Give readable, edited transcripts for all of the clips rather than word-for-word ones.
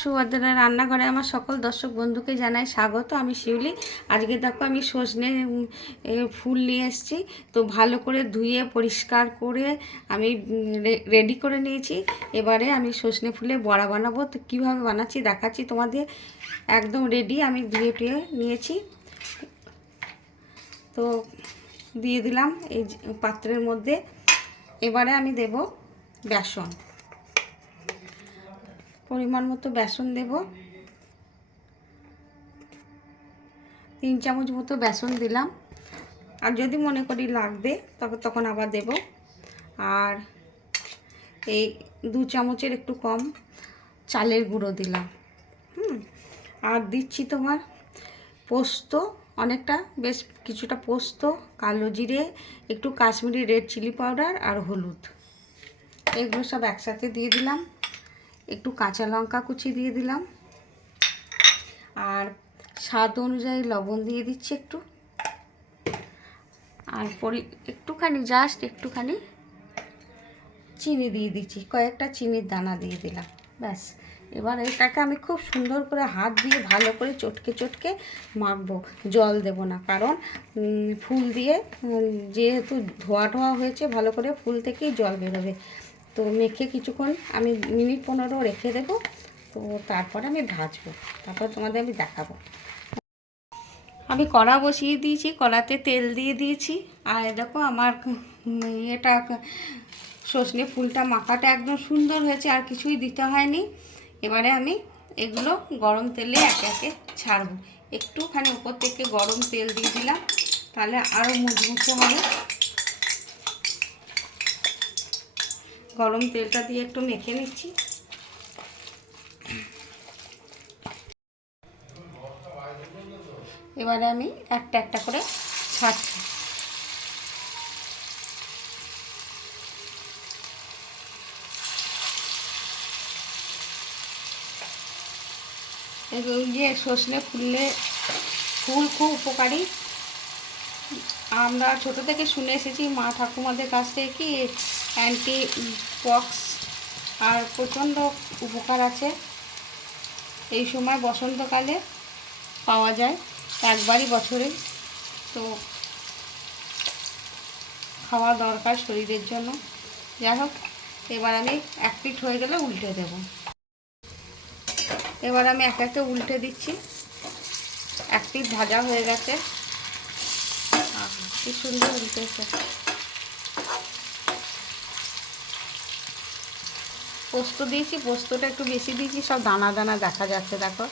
সুভদ্রা রান্নাঘরে আমার সকল দর্শক বন্ধুকে জানাই স্বাগত। আমি শিউলি। আজকে দেখো আমি সজনে ফুল নিয়ে এসেছি। তো ভালো করে ধুয়ে পরিষ্কার করে আমি রেডি করে নিয়েছি। এবারে আমি সজনে ফুলের বড়া বানাবো। তো কীভাবে বানাচ্ছি দেখাচ্ছি তোমাদের। একদম রেডি, আমি ধুয়ে টুয়ে নিয়েছি। তো দিয়ে দিলাম এই পাত্রের মধ্যে। এবারে আমি দেব বেসন, পরিমাণ মতো বেসন দেব। 3 চামচ মতো বেসন দিলাম, আর যদি মনে করি লাগবে তখন আবার দেব। আর এই 2 চামচের একটু কম চালের গুঁড়ো দিলাম। আর দিচ্ছি তোমার পোস্ত, অনেকটা বেশ কিছুটা পোস্ত, কালো জিরে, একটু কাশ্মীরি রেড চিলি পাউডার আর হলুদ, এগুলো সব একসাথে দিয়ে দিলাম। একটু কাঁচা লঙ্কা কুচি দিয়ে দিলাম, আর স্বাদ অনুযায়ী লবণ দিয়ে দিচ্ছি একটু, আর একটুখানি জাস্ট একটুখানি চিনি দিয়ে দিচ্ছি, কয়েকটা চিনির দানা দিয়ে দিলাম। ব্যাস, এবার এটাকে আমি খুব সুন্দর করে হাত দিয়ে ভালো করে চটকে চটকে মাখবো। জল দেব না, কারণ ফুল দিয়ে যেহেতু ধোয়া হয়েছে ভালো করে, ফুল থেকেই জল বেরোবে। তো মেখে কিছুক্ষণ আমি মিনিট 15 রেখে দেবো। তো তারপরে আমি ভাজবো, তারপর তোমাদের আমি দেখাবো। আমি কড়া বসিয়ে দিয়েছি, কড়াতে তেল দিয়ে দিয়েছি। আর দেখো আমার এটা সজনে ফুলটা মাখাটা একদম সুন্দর হয়েছে, আর কিছুই দিতে হয়নি। এবারে আমি এগুলো গরম তেলে একে একে ছাড়বো। একটুখানি উপর থেকে গরম তেল দিয়ে দিলাম, তাহলে আরও মুচমুচে হবে। গরম তেলটা দিয়ে একটু মেখে নিচ্ছি। এবারে আমি একটা একটা করে ছাড়ছি। এই যে সজনে ফুল খুব উপকারী। আমরা ছোট থেকে শুনে এসেছি মা ঠাকুমাদের কাছ থেকে কি অ্যান্টি পক্স আর প্রচণ্ড উপকার আছে। এই সময় বসন্তকালে পাওয়া যায়, একবারই বছরে। তো খাওয়া দরকার শরীরের জন্য। যাই হোক, এবার আমি এক পিঠ হয়ে গেলে উল্টে দেব। এবার আমি এক একে উল্টে দিচ্ছি। এক পিঠ ভাজা হয়ে গেছে, কি সুন্দর উল্টেছে। পোস্ত দিয়েছি, পোস্তটা একটু বেশি দিয়েছি, সব দানা দানা দেখা যাচ্ছে দেখো।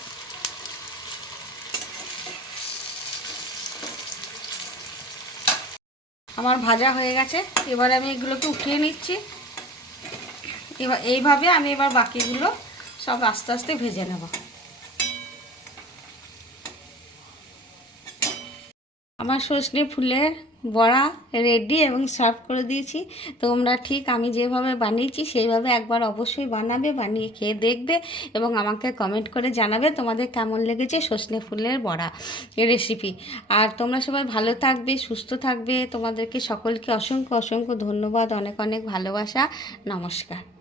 আমার ভাজা হয়ে গেছে, এবার আমি এগুলোকে উঠিয়ে নিচ্ছি। এবার এইভাবে আমি এবার বাকিগুলো সব আস্তে আস্তে ভেজে নেব। আমার সজনে ফুলের বড়া রেডি এবং সার্ভ করে দিয়েছি। তোমরা ঠিক আমি যেভাবে বানিয়েছি সেইভাবে একবার অবশ্যই বানাবে, বানিয়ে খেয়ে দেখবে এবং আমাকে কমেন্ট করে জানাবে তোমাদের কেমন লেগেছে সজনে ফুলের বড়া রেসিপি। আর তোমরা সবাই ভালো থাকবে, সুস্থ থাকবে। তোমাদেরকে সকলকে অসংখ্য অসংখ্য ধন্যবাদ, অনেক অনেক ভালোবাসা। নমস্কার।